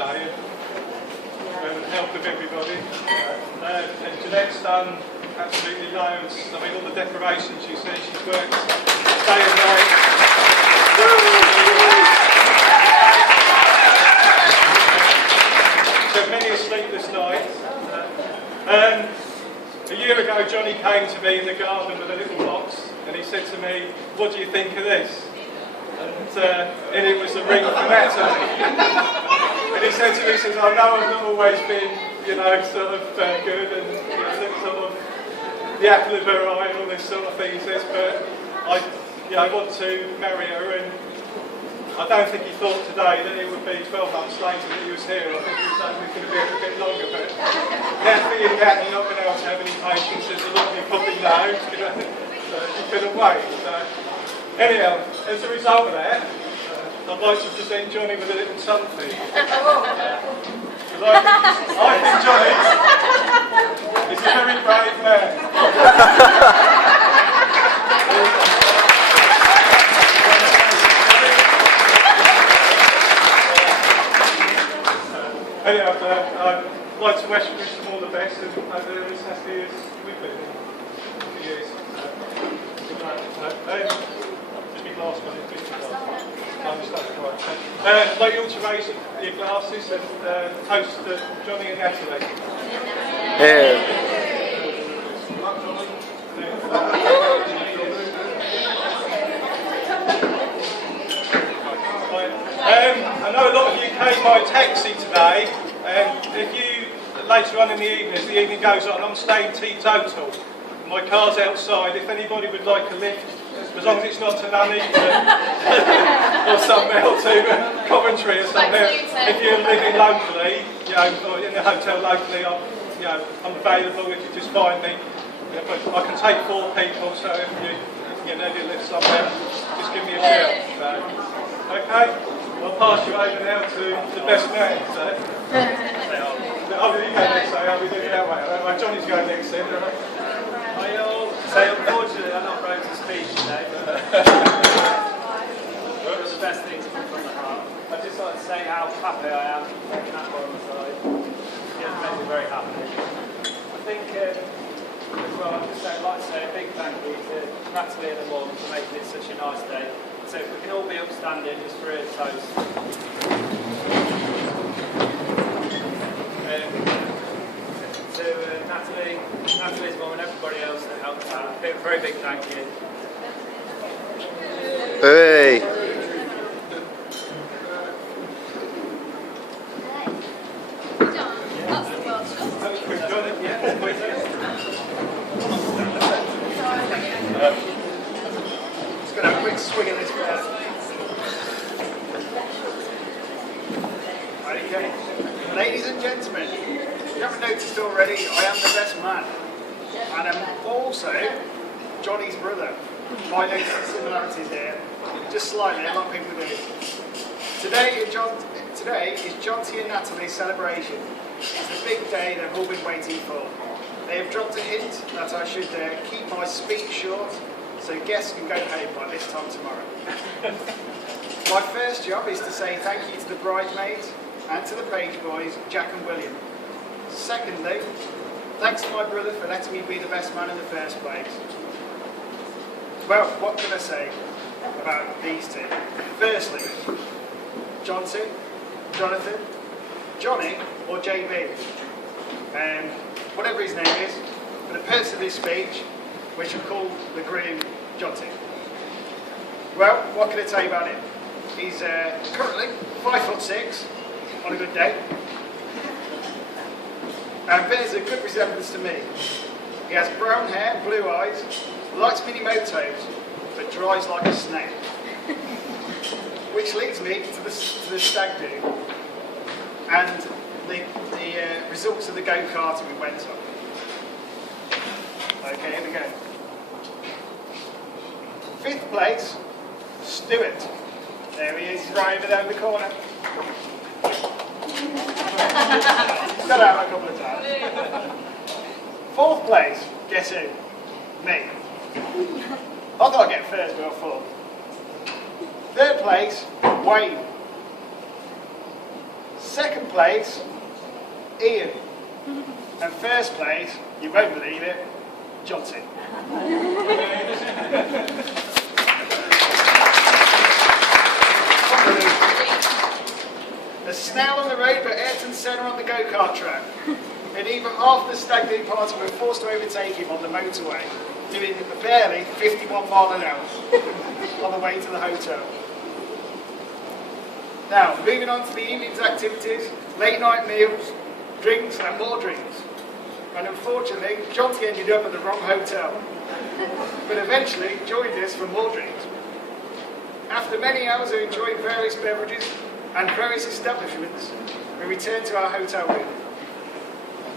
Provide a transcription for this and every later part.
today and help with everybody. And Jeanette's done absolutely loads. I mean, all the decorations you see, she's worked day and night. She had many a sleepless night. A year ago, Johnny came to me in the garden with a little box, and he said to me, "What do you think of this?" And it was a ring for Natalie. And he said to me, he says, "I know I've not always been, sort of good and sort of the apple of her eye and all this sort of thing," he says, "but I want to marry her." And I don't think he thought today that it would be 12 months later that he was here. I think he was going to be a bit longer, but Natalie and Nat are not going to be able to have any patience, as a lot of you probably know, so you couldn't wait. So, anyhow, as a result of that, I'd like to present Johnny with a little something. I think Johnny is a very brave man. Anyhow, I'd like to wish him all the best, and hope that he's as happy as we've been for years. Just be last one. I'd like you all to raise your glasses and toast to Johnny and Natalie. I know a lot of you came by taxi today, and if you, later on in the evening, as the evening goes on, I'm staying teetotal. My car's outside. If anybody would like a lift, as long as it's not to Nuneaton or somewhere to Coventry or somewhere. If you're living locally, or in a hotel locally, I'm available. If you just find me, but I can take 4 people. So if you need a lift somewhere, just give me a shout. So, okay, I'll pass you over now to the best man. So, you go next. I'll be doing it that way. Johnny's going next. So unfortunately I'm not wrote to speak today, but it was the best thing to come from the heart. I'd just like to say how happy I am taking that one on the side. It makes me very happy. I think as well, I'd just like to say a big thank you to Natalie and the mum for making it such a nice day. So if we can all be upstanding just for a toast. To Natalie's mum and everybody else that helped out. A very big thank you. Hey! Just going to have a quick swig of this first. Okay. Ladies and gentlemen, if you haven't noticed already, I am the best man. And I'm also Johnny's brother. I noticed the similarities here, just slightly, a lot of people do. Today is Johnny and Natalie's celebration. It's the big day they've all been waiting for. They have dropped a hint that I should keep my speech short, so guests can go home by this time tomorrow. My first job is to say thank you to the bridesmaids and to the page boys, Jack and William. Secondly, thanks to my brother for letting me be the best man in the first place. Well, what can I say about these two? Firstly, Jonathan, Johnny, or JB. Whatever his name is, for the purpose of this speech, we shall call the groom Johnny. Well, what can I tell you about him? He's currently 5'6" on a good day, and bears a good resemblance to me. He has brown hair, blue eyes, likes mini motos, but dries like a snake. Which leads me to the stag do and the results of the go-kart we went on. Okay, here we go. 5th place, Stuart. There he is, he's right over there in the corner. Got out a couple of times. 4th place, guess who? Me. I thought I'd get 1st, but I 4th. 3rd place, Wayne. Second place, Ian. And first place, you won't believe it, Johnson. A snail on the road, but Ayrton Senna on the go-kart track. And even after the stag do party, we were forced to overtake him on the motorway, doing barely 51 miles an hour on the way to the hotel. Now, moving on to the evening's activities, late night meals, drinks and more drinks. And unfortunately, Johnny ended up at the wrong hotel, but eventually joined us for more drinks. After many hours of enjoying various beverages and various establishments, we returned to our hotel room.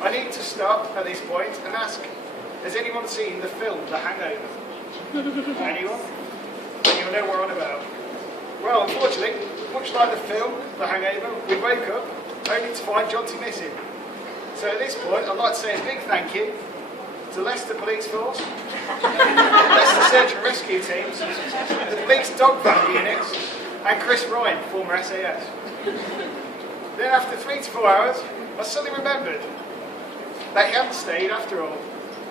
I need to stop at this point and ask, has anyone seen the film The Hangover? Anyone? You'll know what I'm on about. Well, unfortunately, much like the film The Hangover, we woke up only to find Johnny missing. So at this point, I'd like to say a big thank you to Leicester Police Force, Leicester Search and Rescue Teams, the Police Dog Van Units, and Chris Ryan, former SAS. Then after 3 to 4 hours, I suddenly remembered that he hadn't stayed after all.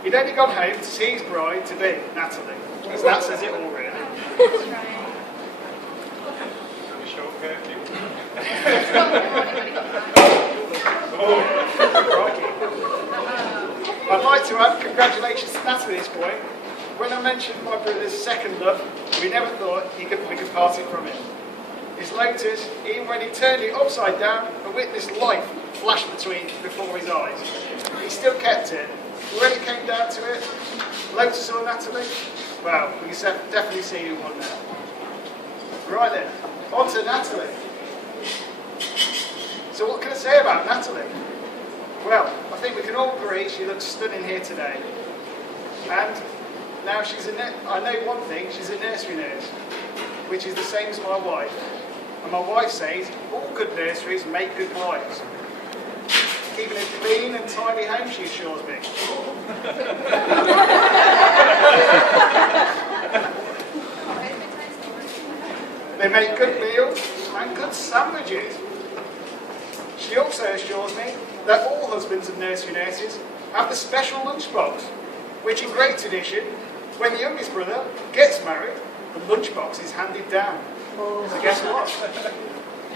He'd only gone home to see his bride-to-be, Natalie. So that says it all, really. Short curfew. I'd like to add congratulations to Natalie at this point. When I mentioned my brother's second love, we never thought we could part it from it. His Lotus, even when he turned it upside down and witnessed life flash before his eyes, he still kept it. When it came down to it, Lotus or Natalie, well, we can definitely see who won now. Right then, on to Natalie. So what can I say about Natalie? Well, I think we can all agree she looks stunning here today. And now I know one thing, she's a nursery nurse, which is the same as my wife. And my wife says, all good nurseries make good wives. Keeping a clean and tidy home, she assures me. They make good meals and good sandwiches. She also assures me that all husbands of nursery nurses have the special lunchbox, which in great tradition, when the youngest brother gets married, the lunchbox is handed down. So guess what?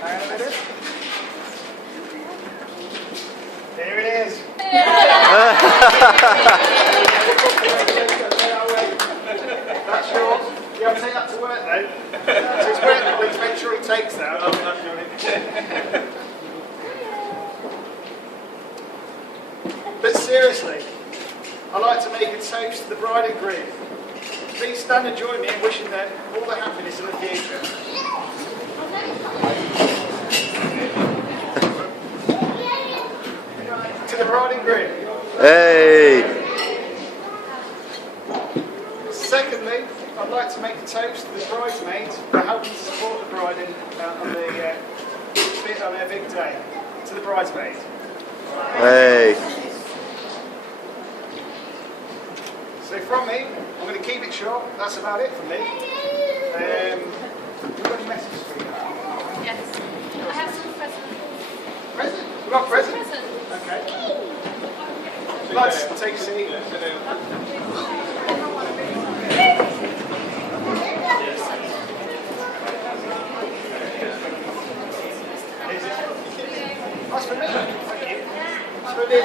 Hang on a minute. There it is. That's yours. You have to take that to work though. So it's work colleagues, make sure he takes that. But seriously, I'd like to make a toast to the bride and groom. Please stand and join me in wishing them all the happiness in the future. To the bride and groom. Hey! Secondly, I'd like to make a toast to the bridesmaids for helping to support the bride on their big day. To the bridesmaids. Hey! So from me, I'm going to keep it short. That's about it from me. We've got any messages for you? Yes. I have some presents. Present? We've got present? Okay. Let's take a seat. That's for me. Thank you. That's for me.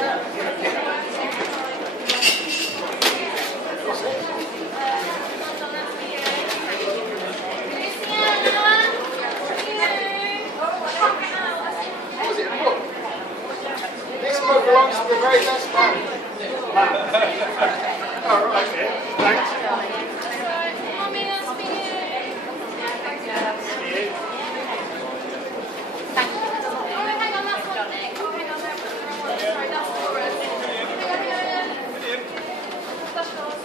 What's it? Was it a book? This book belongs to the very best man. Oh, right, okay. Thanks. Mommy, that's for you. See you. Thank you. Oh, hang on, that's for Johnny. Oh, hang on, sorry, that's for us. That's yours.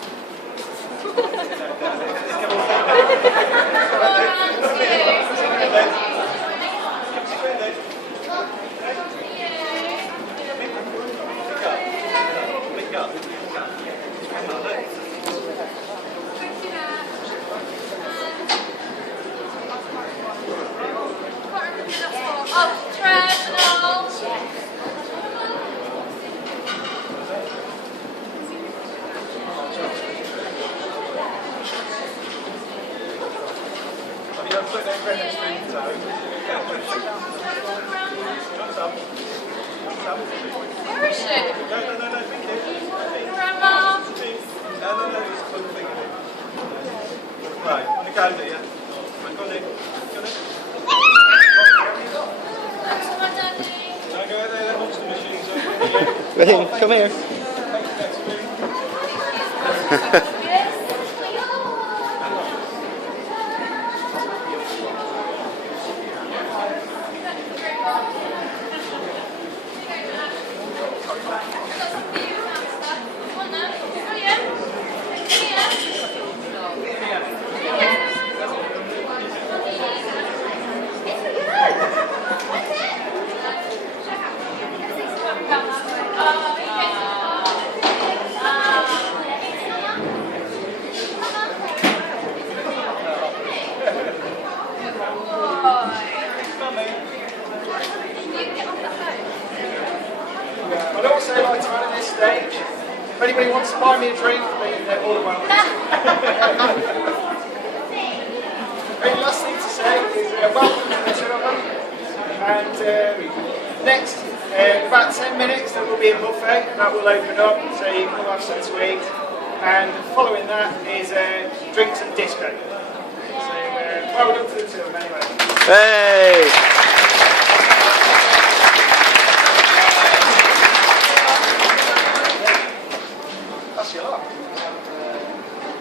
Wayne, come here. I'd also like to add at this stage, if anybody wants to buy me a drink, they're more than welcome. The last thing to say is welcome to the two of them. And next, about 10 minutes, there will be a buffet that will open up, so you can all have something to eat. And following that is drinks and disco. So well done to the two of them anyway. Hey!